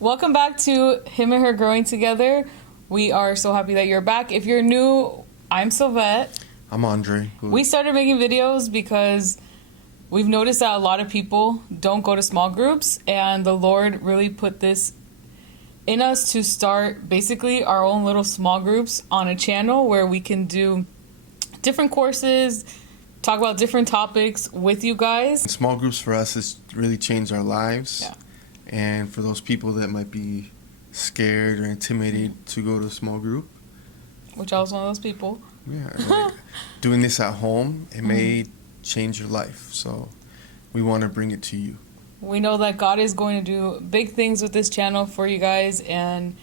Welcome back to Him and Her Growing Together. We are so happy that you're back. If you're new, I'm Sylvette. I'm Andre. We started making videos because we've noticed that a lot of people don't go to small groups, and the Lord really put this in us to start basically our own little small groups on a channel where we can do different courses, talk about different topics with you guys. Small groups for us has really changed our lives. Yeah. And for those people that might be scared or intimidated to go to a small group, Which I was one of those people. yeah, like doing this at home, it may change your life. So we want to bring it to you. We know that God is going to do big things with this channel for you guys and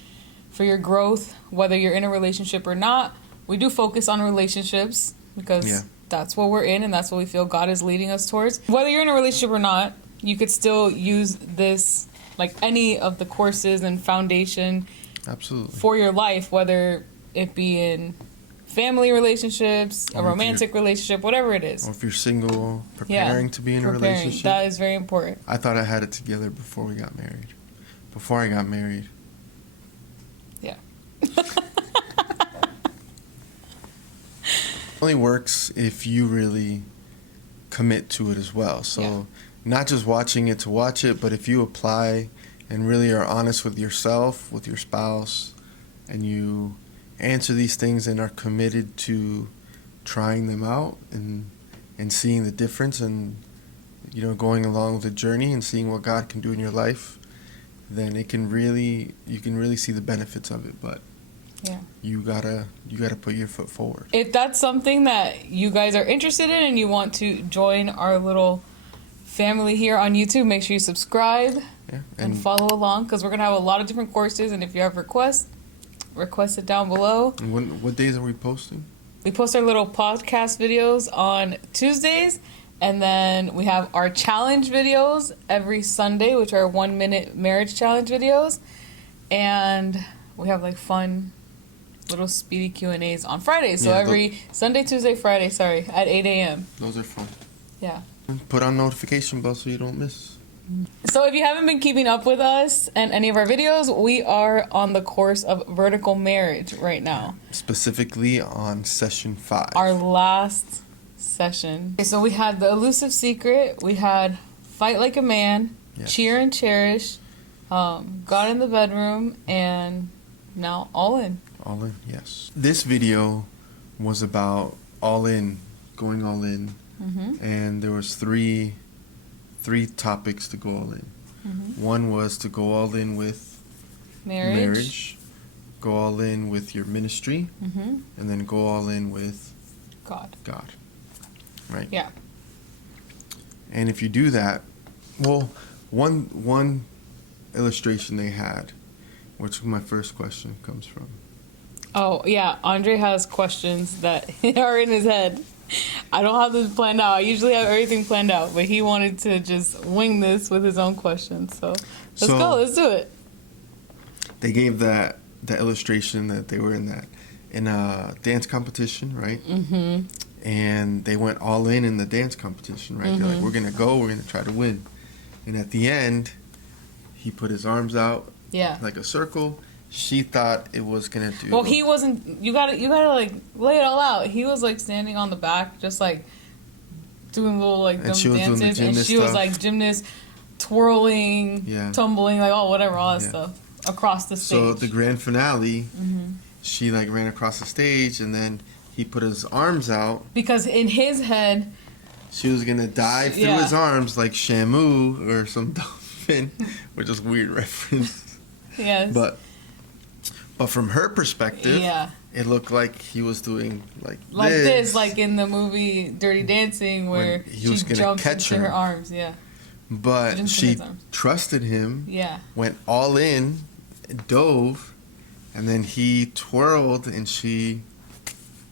for your growth, whether you're in a relationship or not. We do focus on relationships because that's what we're in and that's what we feel God is leading us towards. Whether you're in a relationship or not, you could still use this, like any of the courses and foundation Absolutely. for your life, whether it be in family relationships, a romantic relationship, whatever it is. Or if you're single, preparing to be in a relationship. That is very important. I thought I had it together before we got married. Before I got married. Yeah. It only works if you really commit to it as well. So not just watching it to watch it, but if you apply and really are honest with yourself, with your spouse, and you answer these things and are committed to trying them out and seeing the difference and, you know, going along with the journey and seeing what God can do in your life, then you can really see the benefits of it. But you gotta put your foot forward. If that's something that you guys are interested in and you want to join our little family here on YouTube, make sure you subscribe and follow along, because we're gonna have a lot of different courses. And if you have request it down below. And what days are we posting? We post our little podcast videos on Tuesdays, and then we have our challenge videos every Sunday, which are 1-minute marriage challenge videos, and we have like fun little speedy Q&As on Fridays. So every Sunday, Tuesday, Friday, at 8 a.m. Those are fun. Yeah. Put on notification bell so you don't miss. So if you haven't been keeping up with us and any of our videos, we are on the course of Vertical Marriage right now. Specifically on session 5. Our last session. Okay, so we had the elusive secret, we had fight like a man, cheer and cherish, God in the bedroom, and now all in. All in, yes. This video was about all in, going all in, and there was three topics to go all in. One was to go all in with marriage, go all in with your ministry, and then go all in with God. Right? Yeah. And if you do that, well, one illustration they had, which my first question comes from. Oh, yeah. Andre has questions that are in his head. I don't have this planned out. I usually have everything planned out, but he wanted to just wing this with his own questions. So let's go. Let's do it. They gave that illustration that they were in a dance competition, right? Mm-hmm. And they went all in the dance competition, right? They're like, we're going to try to win. And at the end, he put his arms out like a circle. She thought it was gonna do. Well, he wasn't. You gotta like lay it all out. He was like standing on the back, just like doing little like dumb dances, and she was like gymnast, twirling, tumbling, like whatever, all that stuff across the stage. So the grand finale, she like ran across the stage, and then he put his arms out because in his head, she was gonna dive through his arms like Shamu or some dolphin, which is a weird reference. Yes, But from her perspective, it looked like he was doing like this, like in the movie Dirty Dancing, where he was going to catch her arms. But she trusted him. Went all in, dove, and then he twirled, and she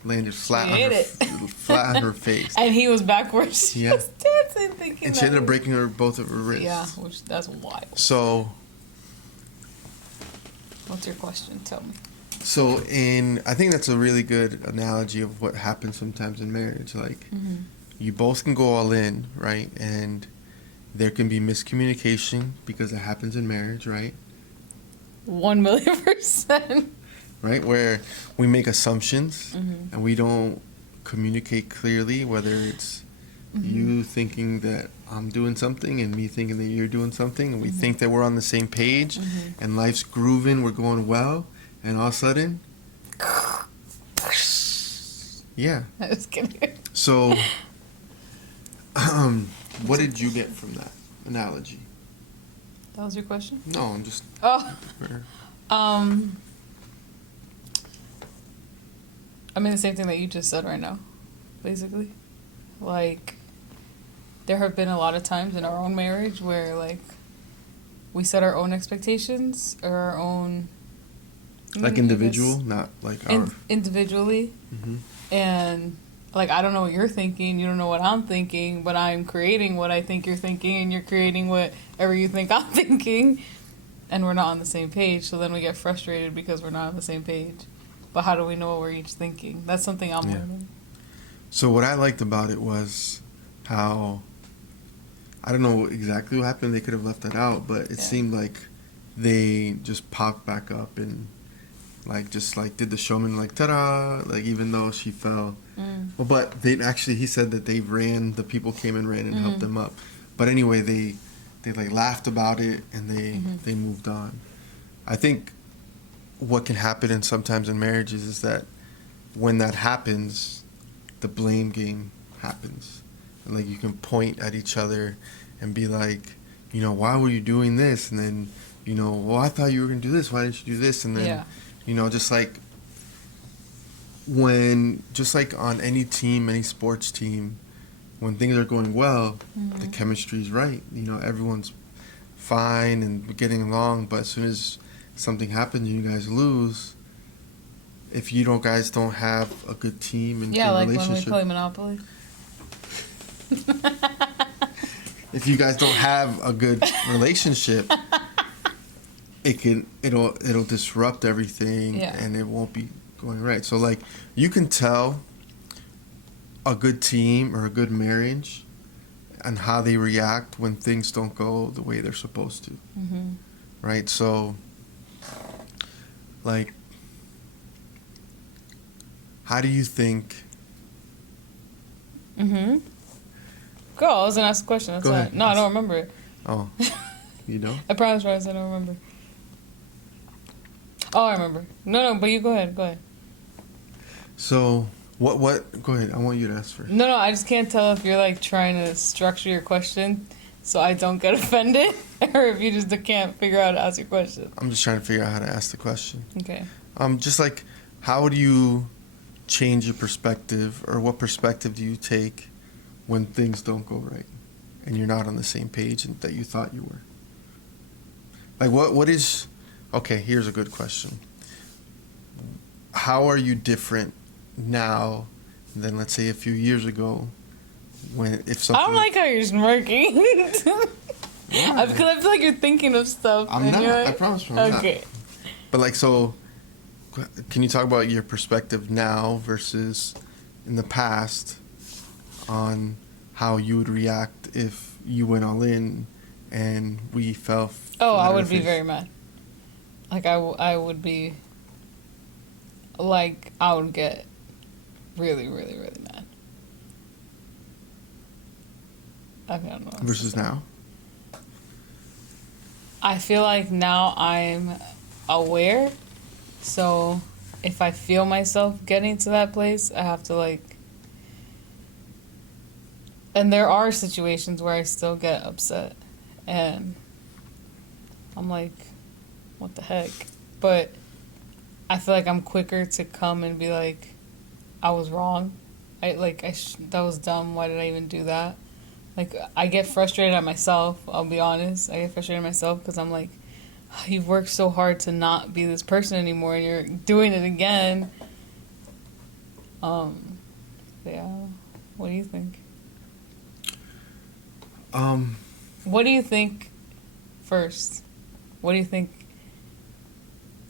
landed flat on her face. And he was backwards. She was dancing, thinking. And she ended up breaking both of her wrists. Yeah, that's wild. So. What's your question? Tell me. So I think that's a really good analogy of what happens sometimes in marriage. Like, you both can go all in, right? And there can be miscommunication because it happens in marriage, right? 1,000,000%. Right? Where we make assumptions and we don't communicate clearly, whether it's you thinking that I'm doing something and me thinking that you're doing something, and we think that we're on the same page and life's grooving, we're going well, and all of a sudden, yeah. I was kidding. So, what did you get from that analogy? That was your question? No, I'm just... Oh. I mean the same thing that you just said right now, basically. Like, there have been a lot of times in our own marriage where, like, we set our own expectations or our own... Like individual, not like our... Individually. And, like, I don't know what you're thinking, you don't know what I'm thinking, but I'm creating what I think you're thinking, and you're creating whatever you think I'm thinking, and we're not on the same page, so then we get frustrated because we're not on the same page. But how do we know what we're each thinking? That's something I'm learning. So what I liked about it was how, I don't know exactly what happened, they could have left that out, but it seemed like they just popped back up and like just like did the showman, like ta-da, like even though she fell. Well, but they actually, he said that they ran, the people came and ran and helped them up. But anyway, they like laughed about it and they moved on. I think what can happen in sometimes in marriages is that when that happens, the blame game happens. And like you can point at each other and be like, you know, why were you doing this? And then, you know, well, I thought you were going to do this. Why didn't you do this? And then, you know, just like on any team, any sports team, when things are going well, the chemistry's right. You know, everyone's fine and getting along. But as soon as something happens and you guys lose, if you guys don't have a good team and good like relationship, when we play Monopoly. If you guys don't have a good relationship, it'll disrupt everything and it won't be going right. So like you can tell a good team or a good marriage and how they react when things don't go the way they're supposed to. Right? So like, how do you think? Go, I was going to ask a question. That's why. No, I don't remember it. Oh, you don't? I promise, Rose, I don't remember. Oh, I remember. No, but you go ahead. So, what? Go ahead. I want you to ask first. No, I just can't tell if you're, like, trying to structure your question so I don't get offended, or if you just can't figure out how to ask your question. I'm just trying to figure out how to ask the question. Okay. Just like, how do you change your perspective, or what perspective do you take when things don't go right and you're not on the same page that you thought you were? Like, what is... Okay, here's a good question. How are you different now than, let's say, a few years ago if something... I don't like how you're smirking. Yeah. Because I feel like you're thinking of stuff. I'm not. I promise I'm not. Okay. But, like, so... Can you talk about your perspective now versus in the past on how you would react if you went all in and we fell? Oh, I would be very mad. Like, I would be, like, I would get really, really, really mad. I don't know. Versus now? I feel like now I'm aware. So if I feel myself getting to that place, I have to, like... And there are situations where I still get upset. And I'm like, what the heck? But I feel like I'm quicker to come and be like, I was wrong. That was dumb. Why did I even do that? Like, I get frustrated at myself, I'll be honest. I get frustrated at myself because I'm like, you've worked so hard to not be this person anymore and you're doing it again. Yeah. What do you think? What do you think first? What do you think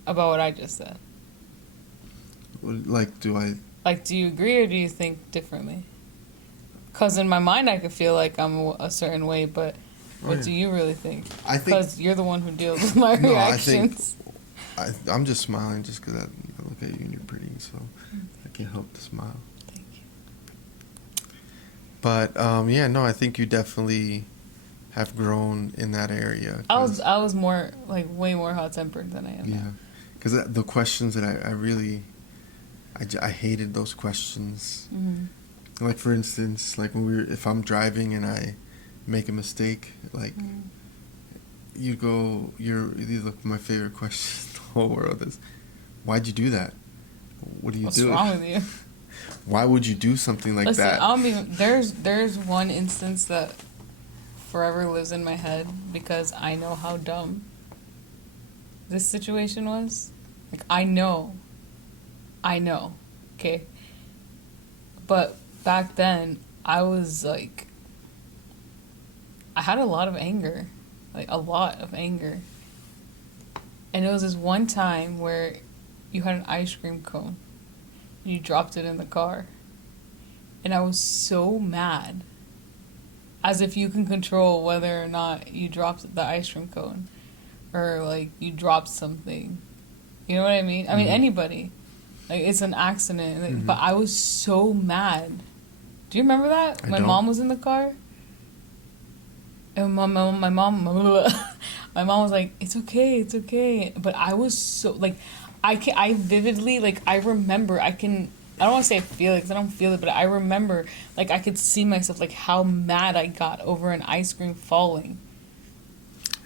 about what I just said? Like, do you agree or do you think differently? Because in my mind I could feel like I'm a certain way, but what do you really think? I think... Because you're the one who deals with my reactions. I'm just smiling just because I look at you and you're pretty, so I can't help to smile. Thank you. But I think you definitely have grown in that area. I was more like way more hot tempered than I am Yeah, now. because the questions that I hated those questions. Mm-hmm. Like for instance, like if I'm driving and I make a mistake, like you go, these are my favorite question in the whole world is, why'd you do that? What do you do? What's wrong with you? Why would you do something like Listen, that? I don't even, there's one instance that forever lives in my head because I know how dumb this situation was. Like, I know, okay? But back then, I was like, I had a lot of anger. Like, a lot of anger. And it was this one time where you had an ice cream cone. And you dropped it in the car. And I was so mad. As if you can control whether or not you dropped the ice cream cone. Or, like, you dropped something. You know what I mean? I mean, anybody. Like, it's an accident. Like, but I was so mad. Do you remember that? My mom was in the car. And my mom my mom was like, it's okay. But I was so, like, I vividly, like, I remember, I don't want to say I feel it because I don't feel it, but I remember, like, I could see myself, like, how mad I got over an ice cream falling.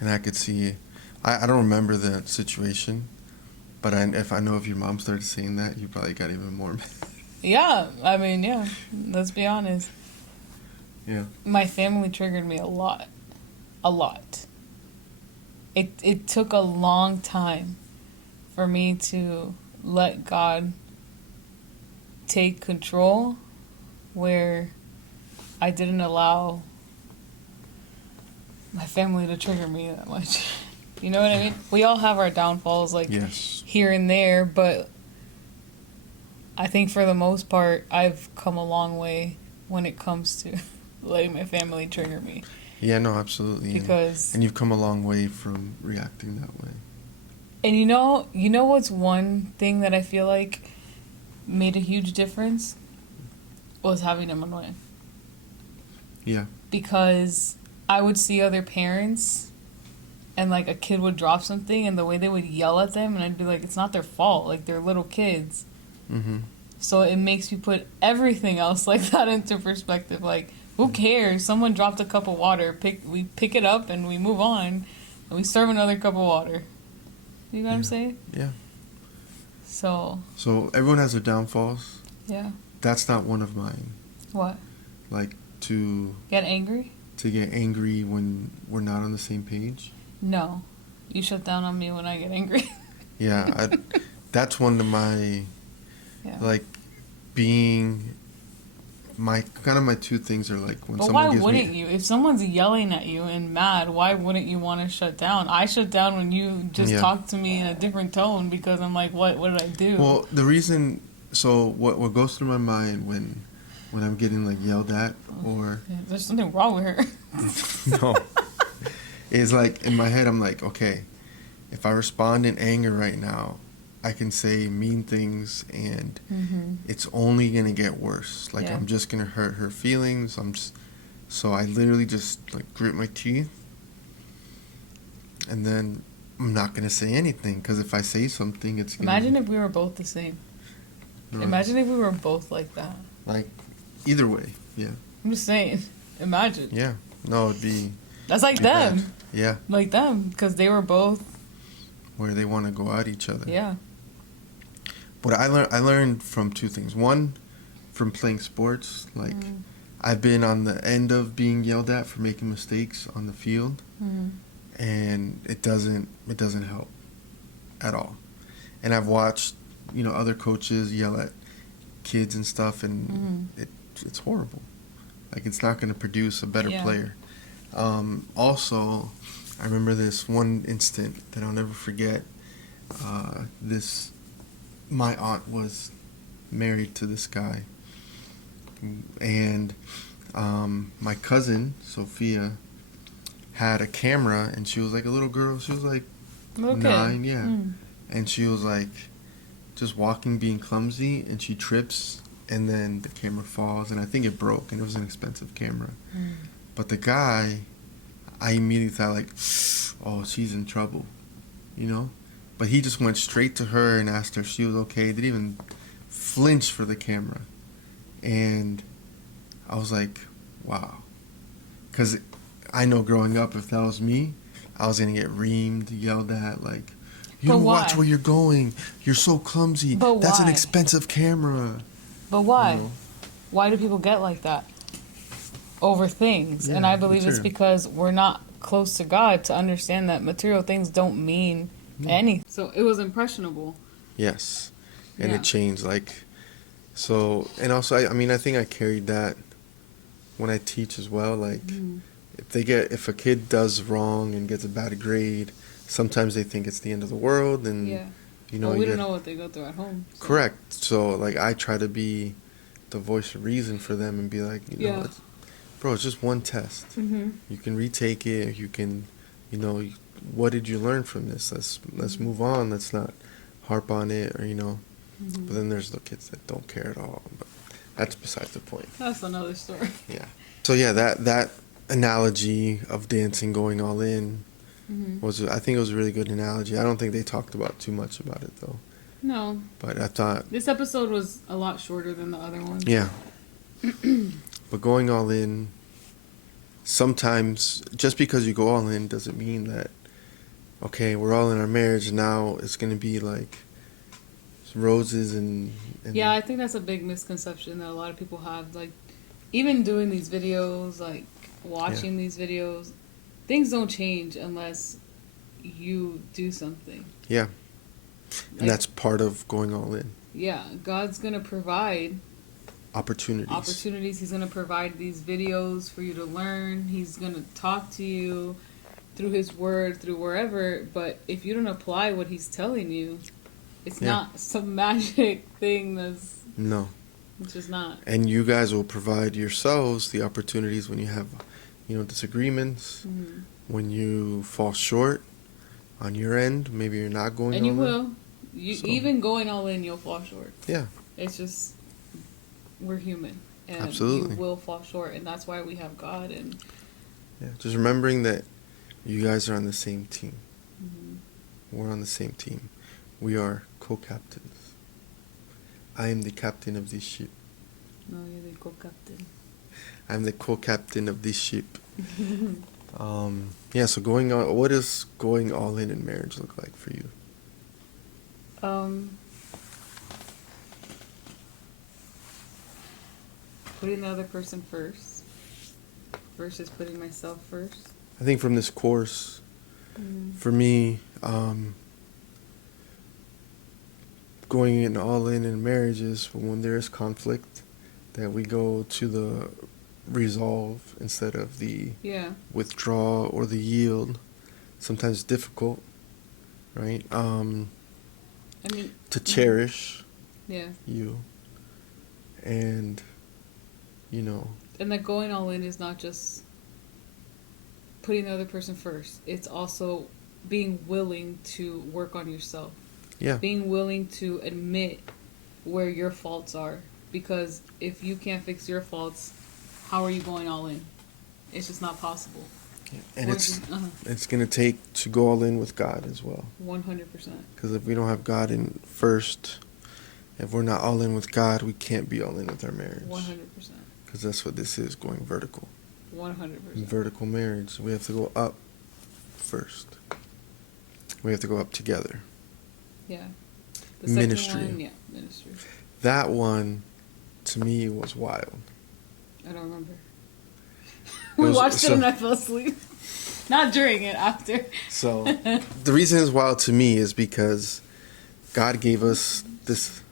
And I could see, I don't remember the situation, but if your mom started saying that, you probably got even more mad. Yeah, I mean, yeah, let's be honest. Yeah. My family triggered me a lot. It took a long time for me to let God take control where I didn't allow my family to trigger me that much. You know what I mean? We all have our downfalls, like, yes, here and there, but I think for the most part, I've come a long way when it comes to letting my family trigger me. Yeah, no, absolutely. Because and you've come a long way from reacting that way. And you know what's one thing that I feel like made a huge difference? Was having Emmanuel. Yeah. Because I would see other parents and, like, a kid would drop something and the way they would yell at them, and I'd be like, it's not their fault. Like, they're little kids. Mm-hmm. So it makes you put everything else like that into perspective. Like, who cares? Someone dropped a cup of water. We pick it up and we move on. And we serve another cup of water. You know what I'm saying? Yeah. So everyone has their downfalls. Yeah. That's not one of mine. What? Like, to get angry? To get angry when we're not on the same page? No. You shut down on me when I get angry. Yeah, that's one of my, like, being, my two things are, like, when but someone why gives wouldn't you? If someone's yelling at you and mad, why wouldn't you want to shut down? I shut down when you just talk to me in a different tone because I'm like, what did I do? Well, the reason, so what goes through my mind when I'm getting, like, yelled at or... There's something wrong with her. No. Is, like, in my head, I'm like, okay, if I respond in anger right now, I can say mean things and it's only going to get worse. Like, I'm just going to hurt her feelings. So I literally just, like, grit my teeth. And then I'm not going to say anything because if I say something, it's going to... Imagine if we were both the same. No. Imagine if we were both like that. Like, either way, yeah. I'm just saying. Imagine. Yeah. No, it'd be... That's like them. Bad. Yeah. Like them, because they were both... Where they want to go at each other. Yeah. But I learned from two things. One, from playing sports. Like, I've been on the end of being yelled at for making mistakes on the field. And it doesn't help at all. And I've watched, other coaches yell at kids and stuff, and it's horrible. Like, it's not going to produce a better player. Also, I remember this one instant that I'll never forget. My aunt was married to this guy, and my cousin Sophia had a camera, and she was like a little girl. She was like 9, and she was like just walking, being clumsy, and she trips, and then the camera falls, and I think it broke, and it was an expensive camera. But the guy, I immediately thought like, oh, she's in trouble, you know? But he just went straight to her and asked her if she was okay. Didn't even flinch for the camera. And I was like, wow. Because I know growing up, if that was me, I was going to get reamed, yelled at, like, you don't watch where you're going. You're so clumsy. But That's why? an expensive camera. But why? You know? Why do people get like that? Over things. Yeah, and I believe it's material. because we're not close to God to understand that material things don't mean anything. So it was impressionable. Yes. And Yeah. it changed, like, so, and also, I mean, I think I carried that when I teach as well, like, if a kid does wrong and gets a bad grade, sometimes they think it's the end of the world, and, you know, well, we don't know what they go through at home. So. Correct. So, like, I try to be the voice of reason for them and be like, you know, bro, it's just one test. You can retake it. You can, you know, what did you learn from this? Let's move on. Let's not harp on it, or, you know. But then there's the kids that don't care at all. But that's besides the point. That's another story. Yeah. So yeah, that analogy of dancing going all in was, I think it was a really good analogy. I don't think they talked about too much about it though. No. But I thought this episode was a lot shorter than the other ones. Yeah. But going all in, sometimes just because you go all in doesn't mean that, okay, we're all in our marriage now, it's going to be like roses and yeah, I think that's a big misconception that a lot of people have. Like, even doing these videos, like watching these videos, things don't change unless you do something. Yeah. Like, and that's part of going all in. Yeah, God's going to provide opportunities. He's going to provide these videos for you to learn. He's going to talk to you through his word, through wherever. But if you don't apply what he's telling you, it's not some magic thing that's... No. It's just not. And you guys will provide yourselves the opportunities when you have, you know, disagreements, when you fall short on your end. Maybe you're not going all in. And you will. Even going all in, you'll fall short. Yeah. It's just, we're human. And Absolutely. you will fall short. And that's why we have God. And yeah, just remembering that you guys are on the same team. We're on the same team. We are co-captains. I am the captain of this ship. No, you're the co-captain. I'm the co-captain of this ship. Yeah, so what does going all in marriage look like for you? Putting the other person first versus putting myself first. I think from this course, for me, going in all in marriage is when there is conflict, that we go to the resolve instead of the withdraw or the yield. Sometimes difficult, right? I mean, to cherish you, and you know. And that going all in is not just putting the other person first. It's also being willing to work on yourself. Yeah. Being willing to admit where your faults are. Because if you can't fix your faults, how are you going all in? It's just not possible. And it's going to take to go all in with God as well. 100%. Because if we don't have God in first, if we're not all in with God, we can't be all in with our marriage. 100%. Because that's what this is, going vertical. 100%. Vertical marriage. We have to go up first. We have to go up together. Yeah. The ministry. One, ministry. That one, to me, was wild. I don't remember. We watched it and I fell asleep. Not during it, after. So, the reason it's wild to me is because God gave us this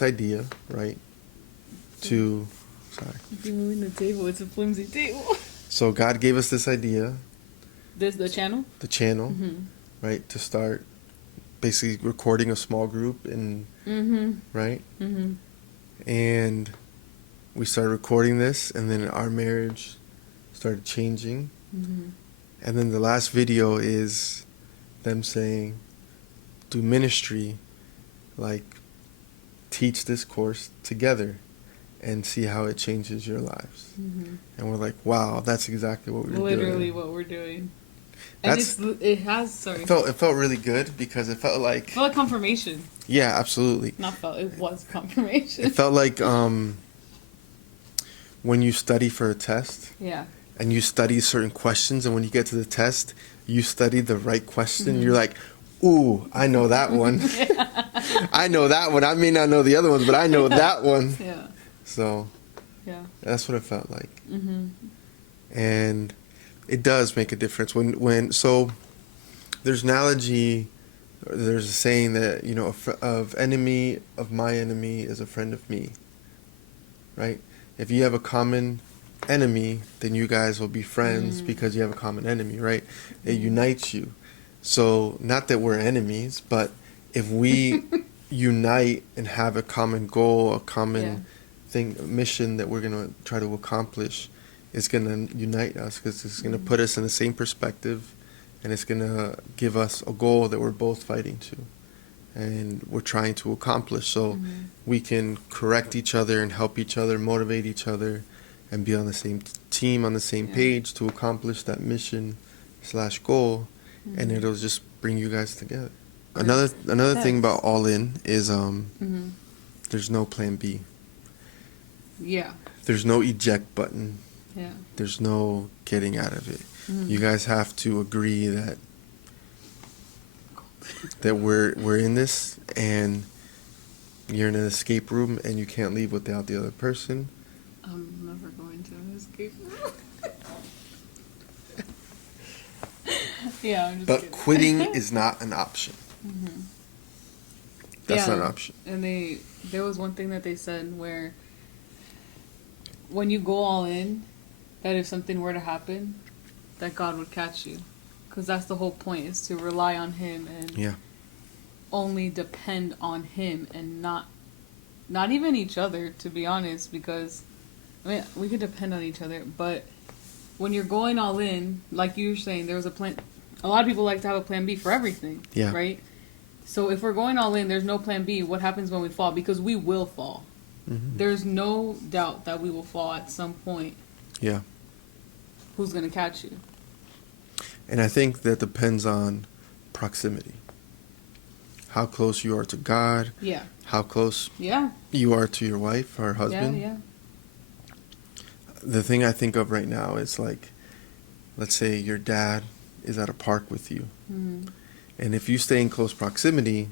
idea, right? Sorry. You're moving the table. It's a flimsy table. So, God gave us this idea. The channel? The channel, right? To start basically recording a small group and right? And we started recording this, and then our marriage started changing. And then the last video is them saying do ministry, like teach this course together and see how it changes your lives. Mm-hmm. And we're like, wow, that's exactly what we're doing. Literally what we're doing. And it felt really good because it felt like confirmation. Yeah, absolutely. It was confirmation. It felt like when you study for a test. Yeah. And you study certain questions, and when you get to the test, you study the right question. Mm-hmm. You're like, ooh, I know that one. I know that one. I may not know the other ones, but I know that one. Yeah. So, yeah, that's what it felt like. Mm-hmm. And it does make a difference. So there's an analogy, there's a saying that, you know, of enemy of my enemy is a friend of me, right? If you have a common enemy, then you guys will be friends because you have a common enemy, right? It unites you. So not that we're enemies, but if we unite and have a common goal, a common thing, a mission that we're going to try to accomplish, it's going to unite us because it's going to put us in the same perspective, and it's going to give us a goal that we're both fighting to and we're trying to accomplish. So we can correct each other and help each other, motivate each other, and be on the same team, on the same page to accomplish that mission / goal, and it'll just bring you guys together. Another thing about All In is there's no plan B. Yeah. There's no eject button. Yeah. There's no getting out of it. You guys have to agree that we're in this, and you're in an escape room, and you can't leave without the other person. I'm never going to an escape room. Yeah, I'm just But kidding. quitting is not an option. That's not an option. And there was one thing that they said where when you go all in, that if something were to happen, that God would catch you. Because that's the whole point, is to rely on Him and only depend on Him and not even each other, to be honest, because I mean, we could depend on each other, but when you're going all in, like you were saying, there was a plan. A lot of people like to have a plan B for everything, right? So if we're going all in, there's no plan B. What happens when we fall? Because we will fall. There's no doubt that we will fall at some point. Yeah. Who's going to catch you? And I think that depends on proximity. How close you are to God. Yeah. How close you are to your wife or husband. Yeah. The thing I think of right now is like, let's say your dad is at a park with you. And if you stay in close proximity,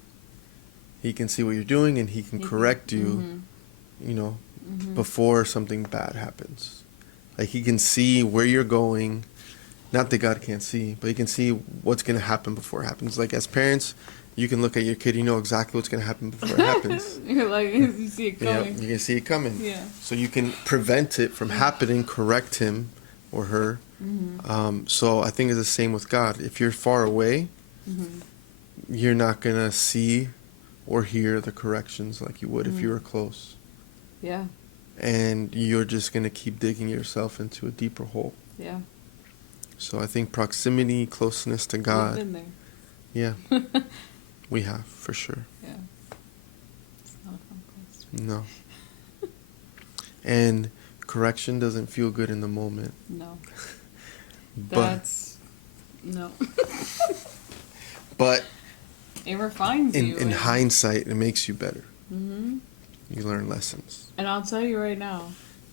he can see what you're doing and he can correct you, you know, before something bad happens. Like he can see where you're going. Not that God can't see, but he can see what's going to happen before it happens. Like as parents, you can look at your kid, you know exactly what's going to happen before it happens. You're like, you see it coming. Yeah, you can see it coming. Yeah. So you can prevent it from happening, correct him or her. So I think it's the same with God. If you're far away, you're not going to see or hear the corrections like you would if you were close. Yeah. And you're just going to keep digging yourself into a deeper hole. Yeah. So I think proximity, closeness to God. We've been there. Yeah. We have, for sure. Yeah. It's not a fun place. No. And correction doesn't feel good in the moment. No. But no. But it refines you. In hindsight, it makes you better. You learn lessons. And I'll tell you right now,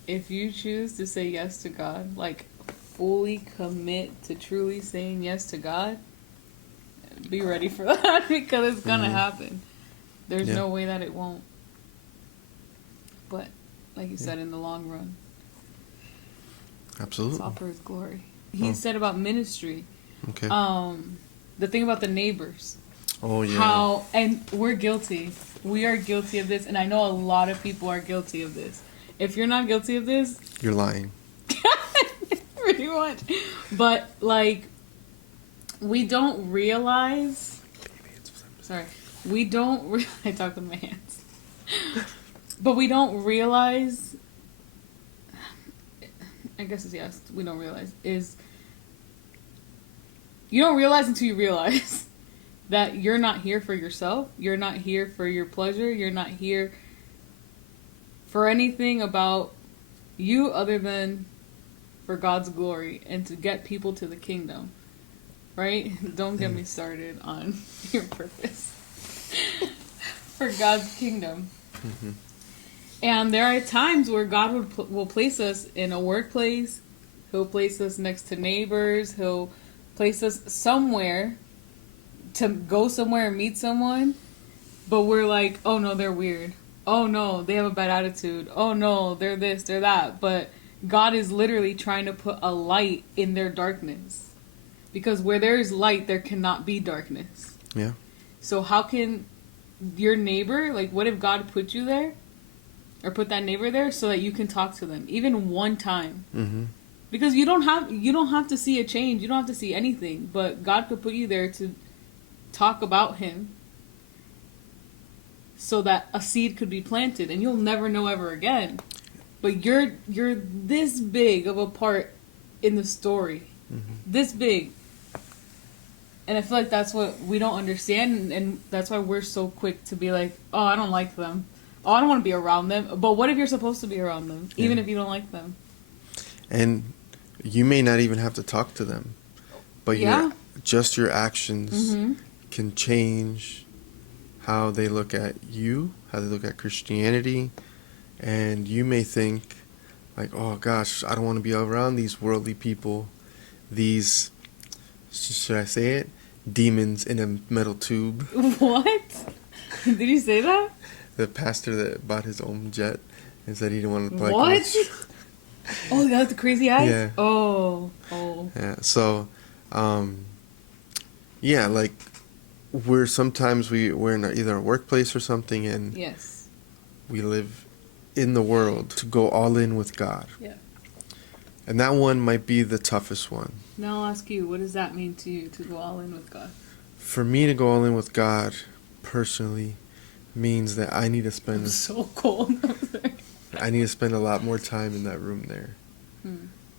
if you choose to say yes to God, like fully commit to truly saying yes to God, be ready for that because it's gonna happen. There's no way that it won't. But like you said, in the long run, absolutely, it's all for His glory. He said about ministry. Okay. The thing about the neighbors. Oh yeah. How, and we're guilty. We are guilty of this, and I know a lot of people are guilty of this. If you're not guilty of this, you're lying. Pretty much. But like, we don't realize. Sorry, we don't. I talk with my hands. But we don't realize. I guess it's yes. We don't realize is. You don't realize until you realize that you're not here for yourself. You're not here for your pleasure. You're not here for anything about you other than for God's glory and to get people to the kingdom. Right? Don't get me started on your purpose. For God's kingdom. Mm-hmm. And there are times where God will place us in a workplace. He'll place us next to neighbors. He'll place us somewhere to go somewhere and meet someone. But we're like, oh no, they're weird. Oh no, they have a bad attitude. Oh no, they're this, they're that. But God is literally trying to put a light in their darkness. Because where there is light, there cannot be darkness. Yeah. So how can your neighbor, like, what if God put you there? Or put that neighbor there so that you can talk to them, even one time. Mm-hmm. Because you don't have to see a change. You don't have to see anything. But God could put you there to talk about Him so that a seed could be planted. And you'll never know ever again. But you're this big of a part in the story. Mm-hmm. This big. And I feel like that's what we don't understand. And that's why we're so quick to be like, oh, I don't like them. Oh, I don't want to be around them. But what if you're supposed to be around them, even if you don't like them? And you may not even have to talk to them. But just your actions can change how they look at you, how they look at Christianity. And you may think, like, oh, gosh, I don't want to be around these worldly people. These, should I say it? Demons in a metal tube. What? Did you say that? The pastor that bought his own jet and said he didn't want to play. What? Oh, you got the crazy eyes? Yeah. Oh. Yeah. So, like we're in either a workplace or something, and yes, we live in the world to go all in with God. Yeah. And that one might be the toughest one. Now I'll ask you, what does that mean to you to go all in with God? For me to go all in with God, personally, means that I need to spend... I'm so cold. I need to spend a lot more time in that room there.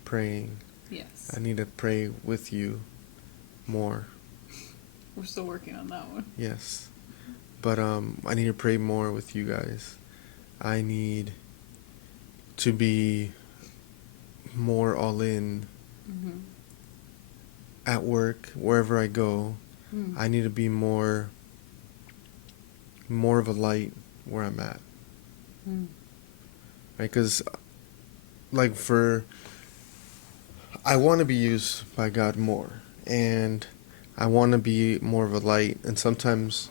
Praying. Yes. I need to pray with you more. We're still working on that one. Yes. But I need to pray more with you guys. I need to be more all in at work, wherever I go. I need to be more of a light where I'm at. Right? Because, I want to be used by God more. And I want to be more of a light. And sometimes,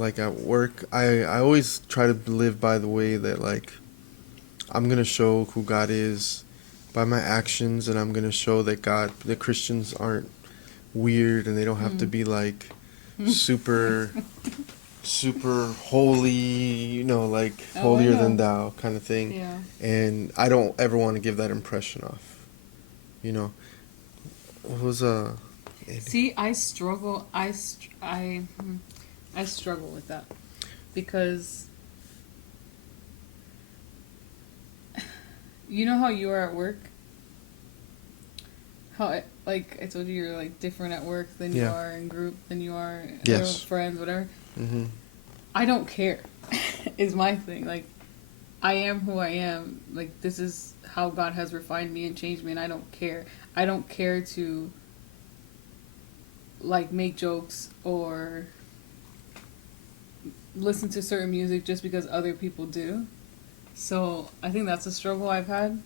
at work, I always try to live by the way that, I'm going to show who God is by my actions. And I'm going to show that the Christians aren't weird. And they don't have to be, super... super holy, holier than thou kind of thing. Yeah. And I don't ever want to give that impression off. What was See, I struggle. I struggle with that because you know how you are at work. How I told you, you're different at work than you are in group, than you are with friends, whatever. Mm-hmm. I don't care. Is my thing. I am who I am. This is how God has refined me and changed me, and I don't care. I don't care to make jokes or listen to certain music just because other people do. So I think that's a struggle I've had,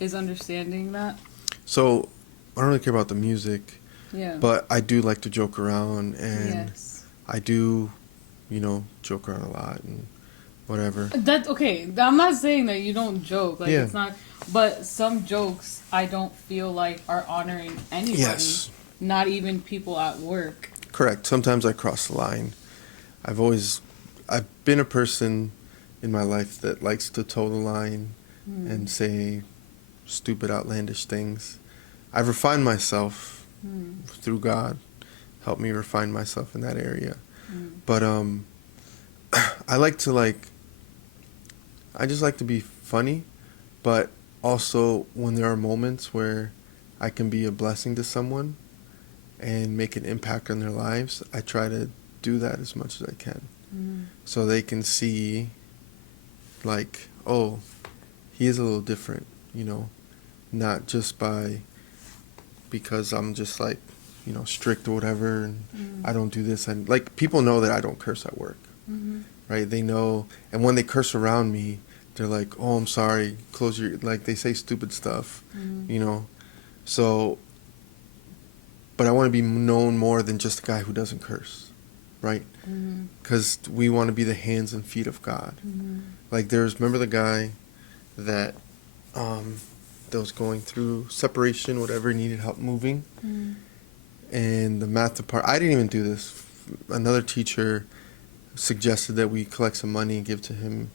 is understanding that. So I don't really care about the music. Yeah. But I do like to joke around, and yes. I do, joke around a lot and whatever. That's okay. I'm not saying that you don't joke. It's not. But some jokes I don't feel are honoring anybody. Yes. Not even people at work. Correct. Sometimes I cross the line. I've been a person in my life that likes to toe the line and say stupid, outlandish things. I've refined myself through God. Helped me refine myself in that area. But I like to I just like to be funny, but also when there are moments where I can be a blessing to someone and make an impact on their lives, I try to do that as much as I can. So they can see, like, oh, he is a little different, you know, not just because I'm just like, you know, strict or whatever, and I don't do this. And like, people know that I don't curse at work, right? They know, and when they curse around me, they're like, oh, I'm sorry, close your, like, they say stupid stuff, you know. So, but I want to be known more than just a guy who doesn't curse, right? Because we want to be the hands and feet of God. Like, remember the guy that was going through separation, whatever, needed help moving, and the math department, I didn't even do this. Another teacher suggested that we collect some money and give to him,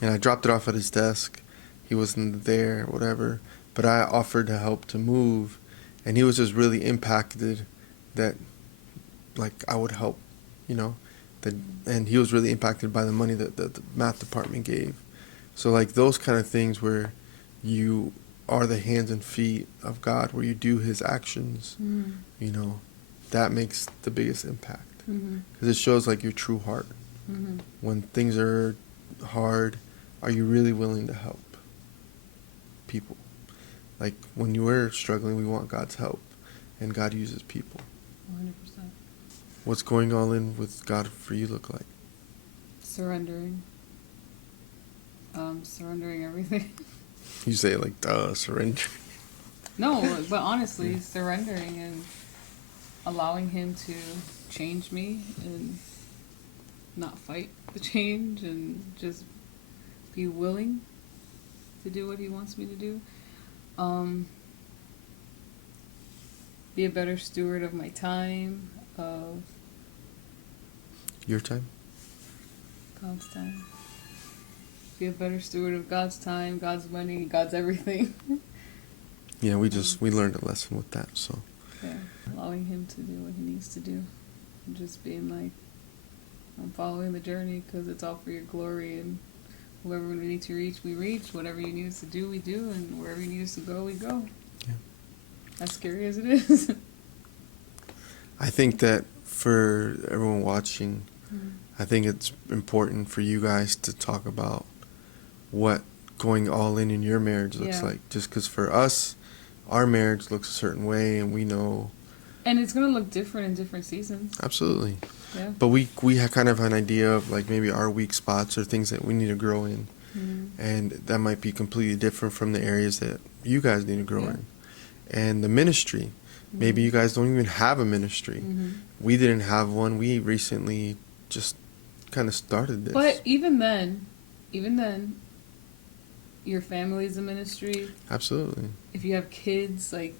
and I dropped it off at his desk. He wasn't there, whatever, but I offered to help to move, and he was just really impacted that, like, I would help, you know, and he was really impacted by the money that the math department gave. So, like, those kind of things where you are the hands and feet of God, where you do his actions, you know, that makes the biggest impact. Because it shows, like, your true heart. When things are hard, are you really willing to help people? Like, when you are struggling, we want God's help, and God uses people. 100%. What's going all in with God for you look like? Surrendering. Surrendering everything. You say it like, duh, surrender. No, but honestly, surrendering and allowing him to change me and not fight the change and just be willing to do what he wants me to do. Be a better steward of my time, of Your time? God's time. Be a better steward of God's time, God's money, God's everything. Yeah, we learned a lesson with that, so. Yeah, allowing him to do what he needs to do. And just being like, I'm following the journey because it's all for your glory, and whoever we need to reach, we reach. Whatever you need us to do, we do, and wherever you need us to go, we go. Yeah. As scary as it is. I think that for everyone watching, I think it's important for you guys to talk about what going all in your marriage looks like. Just because for us, our marriage looks a certain way, and we know. And it's going to look different in different seasons. Absolutely. Yeah. But we kind of have an idea of, like, maybe our weak spots or things that we need to grow in. And that might be completely different from the areas that you guys need to grow in. And the ministry. Maybe you guys don't even have a ministry. We didn't have one. We recently just kind of started this. But even then, your family is a ministry. Absolutely. If you have kids, like,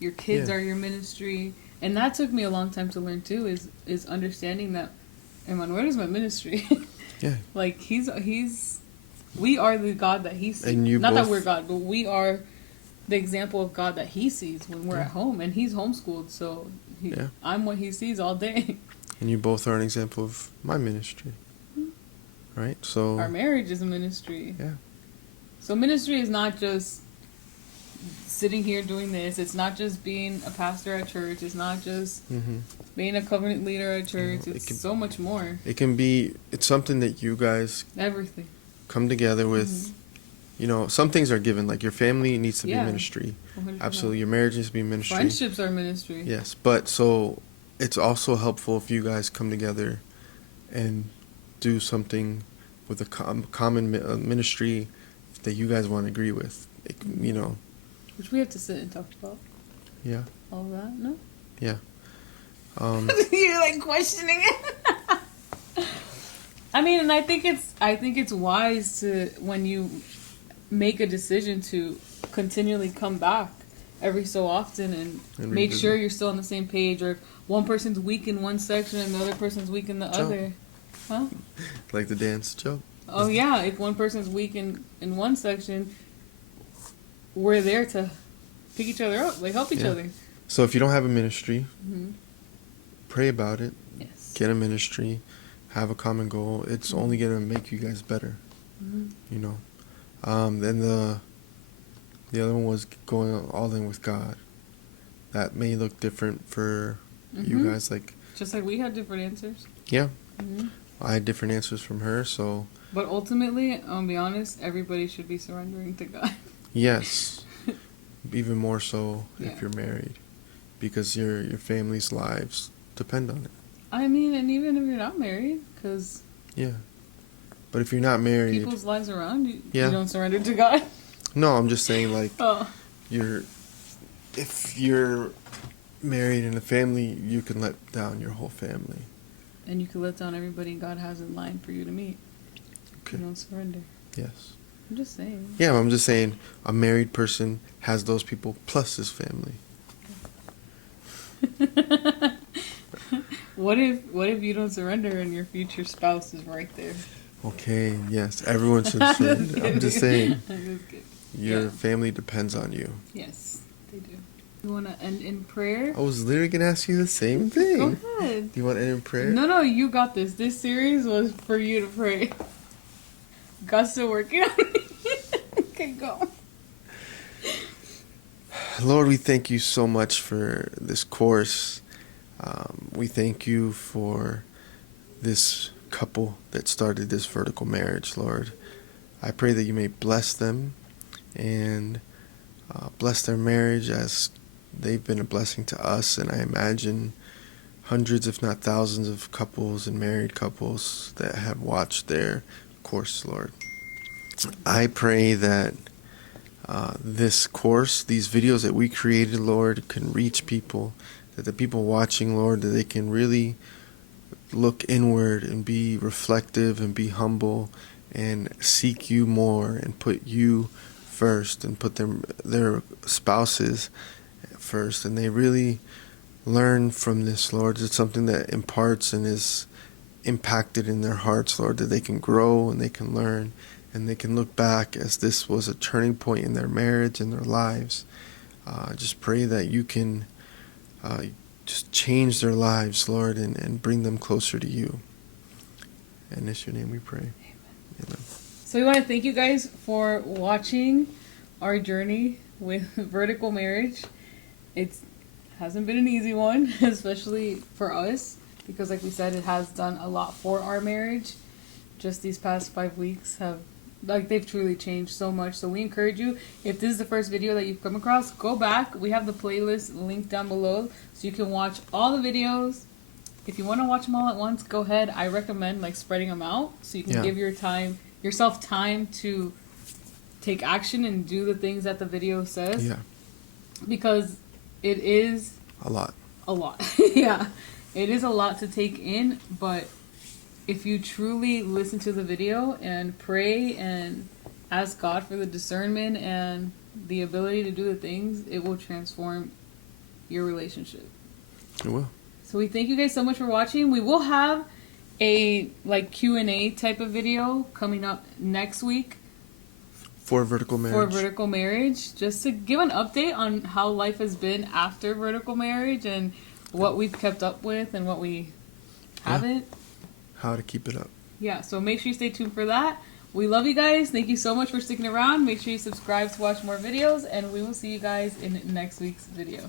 your kids are your ministry. And that took me a long time to learn too, is understanding that Emmanuel is my ministry. Yeah. Like, we are the God that he sees. And Not that we're God, but we are the example of God that he sees when we're at home. And he's homeschooled, so I'm what he sees all day. And you both are an example of my ministry. Right? So our marriage is a ministry. Yeah. So ministry is not just sitting here doing this. It's not just being a pastor at church. It's not just being a covenant leader at church. It's so much more. It's something that you guys everything come together with. You know, some things are given, like your family needs to be ministry. 100%. Absolutely. Your marriage needs to be ministry. Friendships are ministry. Yes. But so it's also helpful if you guys come together and do something with a common ministry that you guys want to agree with. You know. Which we have to sit and talk about. Yeah. All that, no? Yeah. You're like questioning it. I mean, and I think it's wise to, when you make a decision, to continually come back every so often and make sure you're still on the same page, or if one person's weak in one section and the other person's weak in the other. Huh? Like the dance joke. Oh yeah, if one person's weak in one section, we're there to pick each other up, like help each other. So if you don't have a ministry, pray about it. Yes. Get a ministry. Have a common goal. It's only going to make you guys better. You know. Then the other one was going all in with God. that may look different for you guys. Like, just like we had different answers. Yeah. I had different answers from her, so. But ultimately, I'll be honest, everybody should be surrendering to God. Yes. Even more so if you're married, because your family's lives depend on it. I mean, and even if you're not married, because. Yeah. But if you're not married, people's lives around you, you don't surrender to God. No, I'm just saying, like, if you're married in a family, you can let down your whole family. And you can let down everybody God has in line for you to meet. Okay. You don't surrender. Yes. I'm just saying. Yeah, I'm just saying a married person has those people plus his family. What if you don't surrender and your future spouse is right there? Okay, yes, everyone should surrender. I'm just saying. I'm just kidding. Your family depends on you. Yes, they do. You want to end in prayer? I was literally going to ask you the same thing. Go ahead. Do you want to end in prayer? No, you got this. This series was for you to pray. God's still working on it. Okay, go. Lord, we thank you so much for this course. We thank you for this couple that started this vertical marriage, Lord. I pray that you may bless them and bless their marriage as they've been a blessing to us, and I imagine hundreds if not thousands of couples and married couples that have watched their course, Lord. I pray that this course, these videos that we created, Lord, can reach people, that the people watching, Lord, that they can really look inward and be reflective and be humble and seek you more and put you first and put their spouses first, and they really learn from this, Lord. It's something that imparts and is impacted in their hearts, Lord, that they can grow and they can learn and they can look back as this was a turning point in their marriage and their lives. Just pray that you can just change their lives, Lord, and bring them closer to you. And in your name we pray. Amen. So we want to thank you guys for watching our journey with vertical marriage. It hasn't been an easy one, especially for us, because like we said, it has done a lot for our marriage. Just these past 5 weeks they've truly changed so much. So we encourage you, if this is the first video that you've come across, go back. We have the playlist linked down below so you can watch all the videos. If you want to watch them all at once, go ahead. I recommend spreading them out so you can give yourself time to take action and do the things that the video says. Yeah. Because it is a lot. Yeah. It is a lot to take in, but if you truly listen to the video and pray and ask God for the discernment and the ability to do the things, it will transform your relationship. It will. So we thank you guys so much for watching. We will have a Q&A type of video coming up next week. For vertical marriage. Just to give an update on how life has been after vertical marriage and what we've kept up with and what we haven't. How to keep it up. Yeah, so make sure you stay tuned for that. We love you guys. Thank you so much for sticking around. Make sure you subscribe to watch more videos, and we will see you guys in next week's video.